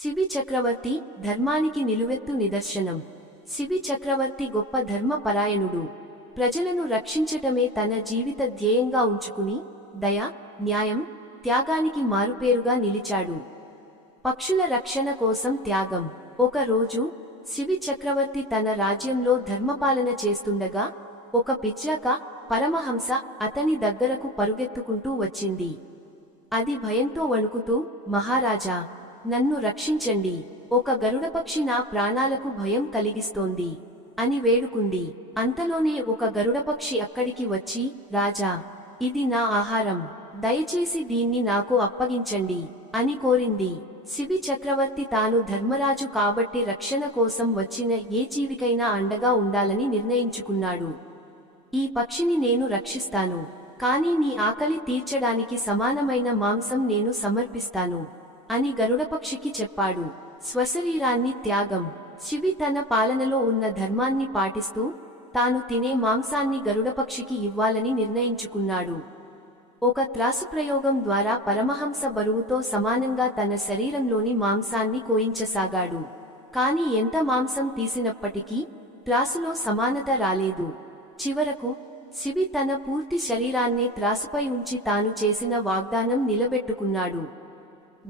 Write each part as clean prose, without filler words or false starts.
శిబి చక్రవర్తి ధర్మానికి నిలువెత్తు నిదర్శనం. శిబి చక్రవర్తి గొప్ప ధర్మపరాయణుడు. ప్రజలను రక్షించటమే తన జీవిత ధ్యేయంగా ఉంచుకుని దయ, న్యాయం, త్యాగానికి మారుపేరుగా నిలిచాడు. పక్షుల రక్షణ కోసం త్యాగం. ఒక రోజు శిబి చక్రవర్తి తన రాజ్యంలో ధర్మపాలన చేస్తుండగా ఒక పిచ్చాక పరమహంస అతని దగ్గరకు పరుగెత్తుకుంటూ వచ్చింది. అది భయంతో వణుకుతూ, మహారాజా, నన్ను రక్షించండి, ఒక గరుడపక్షి నా ప్రాణాలకు భయం కలిగిస్తోంది అని వేడుకుంది. అంతలోనే ఒక గరుడపక్షి అక్కడికి వచ్చి, రాజా, ఇది నా ఆహారం, దయచేసి దీన్ని నాకు అప్పగించండి అని కోరింది. శిబి చక్రవర్తి తాను ధర్మరాజు కాబట్టి రక్షణ కోసం వచ్చిన ఏ జీవికైనా అండగా ఉండాలని నిర్ణయించుకున్నాడు. ఈ పక్షిని నేను రక్షిస్తాను, కానీ నీ ఆకలి తీర్చడానికి సమానమైన మాంసం నేను సమర్పిస్తాను అని గరుడపక్షికి చెప్పాడు. స్వశరీరాన్ని త్యాగం. శిబి తన పాలనలో ఉన్న ధర్మాన్ని పాటిస్తూ తాను తినే మాంసాన్ని గరుడపక్షికి ఇవ్వాలని నిర్ణయించుకున్నాడు. ఒక త్రాసు ప్రయోగం ద్వారా పరమహంస బరువుతో సమానంగా తన శరీరంలోని మాంసాన్ని కోయించసాగాడు. కాని ఎంత మాంసం తీసినప్పటికీ త్రాసులో సమానత రాలేదు. చివరకు శిబి తన పూర్తి శరీరాన్నే త్రాసుపై ఉంచి తాను చేసిన వాగ్దానం నిలబెట్టుకున్నాడు.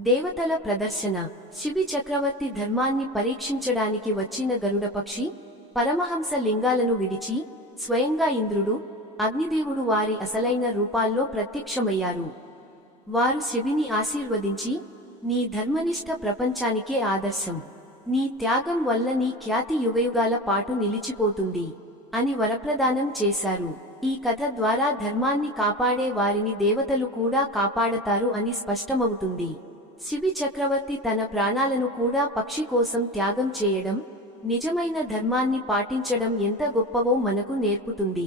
దేవతల ప్రదర్శన. శిబి చక్రవర్తి ధర్మాన్ని పరీక్షించడానికి వచ్చిన గరుడపక్షి పరమహంస లింగాలను విడిచి స్వయంగా ఇంద్రుడు, అగ్నిదేవుడు వారి అసలైన రూపాల్లో ప్రత్యక్షమయ్యారు. వారు శిబిని ఆశీర్వదించి, నీ ధర్మనిష్ట ప్రపంచానికే ఆదర్శం, నీ త్యాగం వల్ల నీ ఖ్యాతి యుగయుగాల పాటు నిలిచిపోతుంది అని వరప్రదానం చేశారు. ఈ కథ ద్వారా ధర్మాన్ని కాపాడే వారిని దేవతలు కూడా కాపాడతారు అని స్పష్టమవుతుంది. శిబి చక్రవర్తి తన ప్రాణాలను కూడా పక్షి కోసం త్యాగం చేయడం, నిజమైన ధర్మాన్ని పాటించడం ఎంత గొప్పవో మనకు నేర్పుతుంది.